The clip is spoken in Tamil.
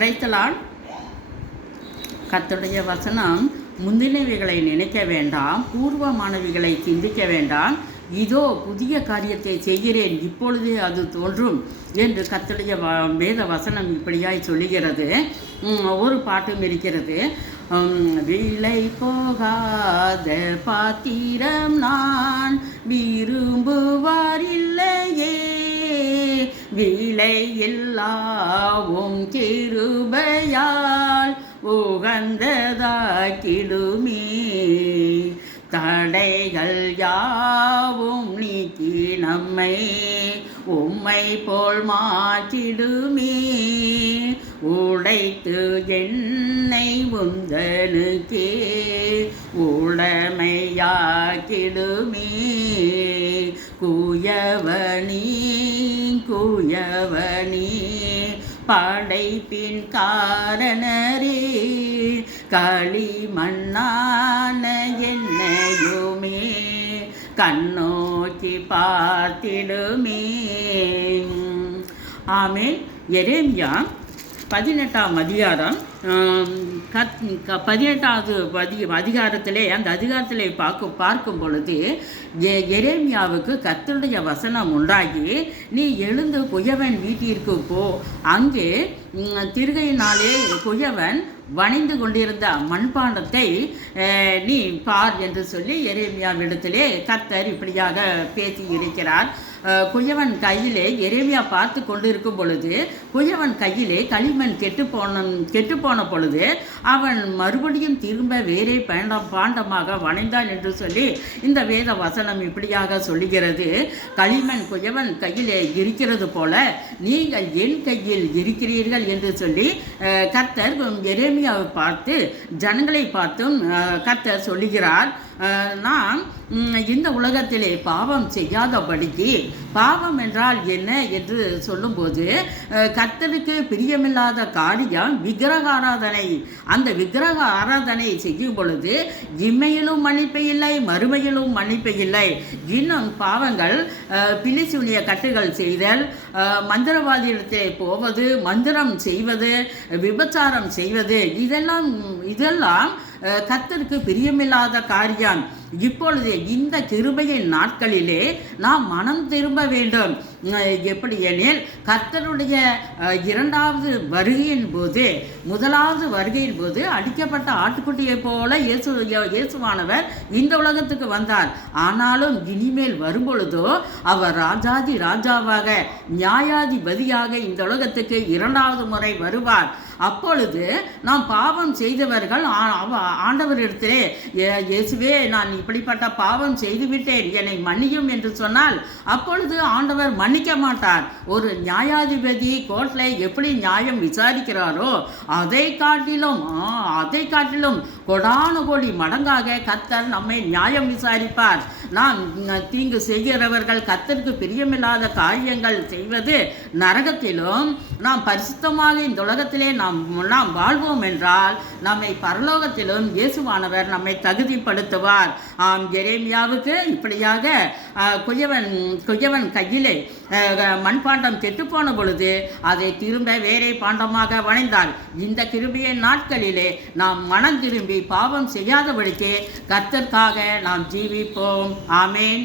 பிரைத்தலால் கர்த்தருடைய வசனம், முந்தினவைகளை நினைக்க வேண்டாம், பூர்வமானவைகளை சிந்திக்க வேண்டாம், இதோ புதிய காரியத்தை செய்கிறேன், இப்பொழுதே அது தோன்றும் என்று கர்த்தருடைய வேத வசனம் இப்படியாய் சொல்லுகிறது. ஒரு பாட்டும் இருக்கிறது. விலை போகாத பாத்திரம் நான் விரும்புவார் இல்லையே, விலை எல்லாவும் கிருபையால் உகந்ததாக்கிடுமே, தடைகள் யாவும் நீக்கி நம்மை உம்மை போல் மாற்றிடுமே, உடைத்து என்னை உந்தனுக்கே உடமையாக்கிடுமே, குயவனி குயவனி படைப்பின் காரணரே, களிமண்ணான என்னையுமே கண்ணோக்கி பார்த்திடுமே. ஆமென். எரேமியா 18ஆம் அதிகாரம் 18வது அதிகாரத்திலே, அந்த அதிகாரத்திலே பார்க்கும் பொழுது எரேமியாவுக்கு கர்த்தருடைய வசனம் உண்டாகி, நீ எழுந்து குயவன் வீட்டிற்கு போ, அங்கே திருகையினாலே குயவன் வணைந்து கொண்டிருந்த மண்பாண்டத்தை நீ பார் என்று சொல்லி எரேமியாவிடத்திலே கர்த்தர் இப்படியாக பேசி இருக்கிறார். குயவன் கையிலே எரேமியா பார்த்து கொண்டு இருக்கும் பொழுது, குயவன் கையிலே களிமண் கெட்டுப்போன பொழுது அவன் மறுபடியும் திரும்ப வேறே பாண்டமாக வணைந்தான் என்று சொல்லி இந்த வேத வசனம் இப்படியாக சொல்லுகிறது. களிமண் குயவன் கையிலே இருக்கிறது போல நீங்கள் என் கையில் இருக்கிறீர்கள் என்று சொல்லி கர்த்தர் எரேமியாவை பார்த்து, ஜனங்களை பார்த்தும் கர்த்தர் சொல்லுகிறார். நாம் இந்த உலகத்திலே பாவம் செய்யாதபடிக்கு, பாவம் என்றால் என்ன என்று சொல்லும்போது, கர்த்தருக்கு பிரியமில்லாத காரியம் விக்கிரக ஆராதனை. அந்த விக்கிரக ஆராதனை செய்யும் பொழுது இம்மையிலும் மன்னிப்பு இல்லை, மறுமையிலும் மன்னிப்பு இல்லை. இன்னும் பாவங்கள் பிலிசூனிய கட்டுகள் செய்தல், மந்திரவாதியிடத்தே போவது, மந்திரம் செய்வது, விபச்சாரம் செய்வது, இதெல்லாம் கர்த்தருக்கு பிரியமில்லாத காரியம். இப்பொழுது இந்த கிருபையின் நாட்களிலே நாம் மனம் திரும்ப வேண்டும். எப்படி எனில், கர்த்தருடைய இரண்டாவது வருகையின் போது, முதலாவது வருகையின் போது அடிக்கப்பட்ட ஆட்டுக்குட்டியை போல இயேசுவானவர் இந்த உலகத்துக்கு வந்தார். ஆனாலும் இனிமேல் வரும்பொழுதோ அவர் ராஜாதி ராஜாவாக, நியாயாதிபதியாக இந்த உலகத்துக்கு இரண்டாவது முறை வருவார். அப்பொழுது நாம் பாவம் செய்தவர்கள் ஆண்டவரிடத்திலே, இயேசுவே நான் இப்படிப்பட்ட பாவம் செய்துவிட்டேன், என்னை மன்னியும் என்று சொன்னால், அப்பொழுது ஆண்டவர் மன்னிக்க மாட்டார். ஒரு நியாயாதிபதி கோர்ட்டில் எப்படி நியாயம் விசாரிக்கிறாரோ அதை காட்டிலும் கொடான கோடி மடங்காக கர்த்தர் நம்மை நியாயம் விசாரிப்பார். நாம் தீங்கு செய்கிறவர்கள், கர்த்தருக்கு பிரியமில்லாத காரியங்கள் செய்வது நரகத்திலும், நாம் பரிசுத்தமாக இந்த உலகத்திலே நாம் வாழ்வோம் என்றால் நம்மை பரலோகத்திலும் இயேசுவானவர் நம்மை தகுதிப்படுத்துவார். எரேமியாவுக்கு இப்படியாக குயவன் கையிலே மண்பாண்டம் கெட்டுப்போன பொழுது அதை திரும்ப வேறே பாண்டமாக வணைந்தார். இந்த கிருபையின் நாட்களிலே நாம் மனம் திரும்பி பாவம் செய்யாதபடிக்கு கர்த்தருக்காக நாம் ஜீவிப்போம். ஆமேன்.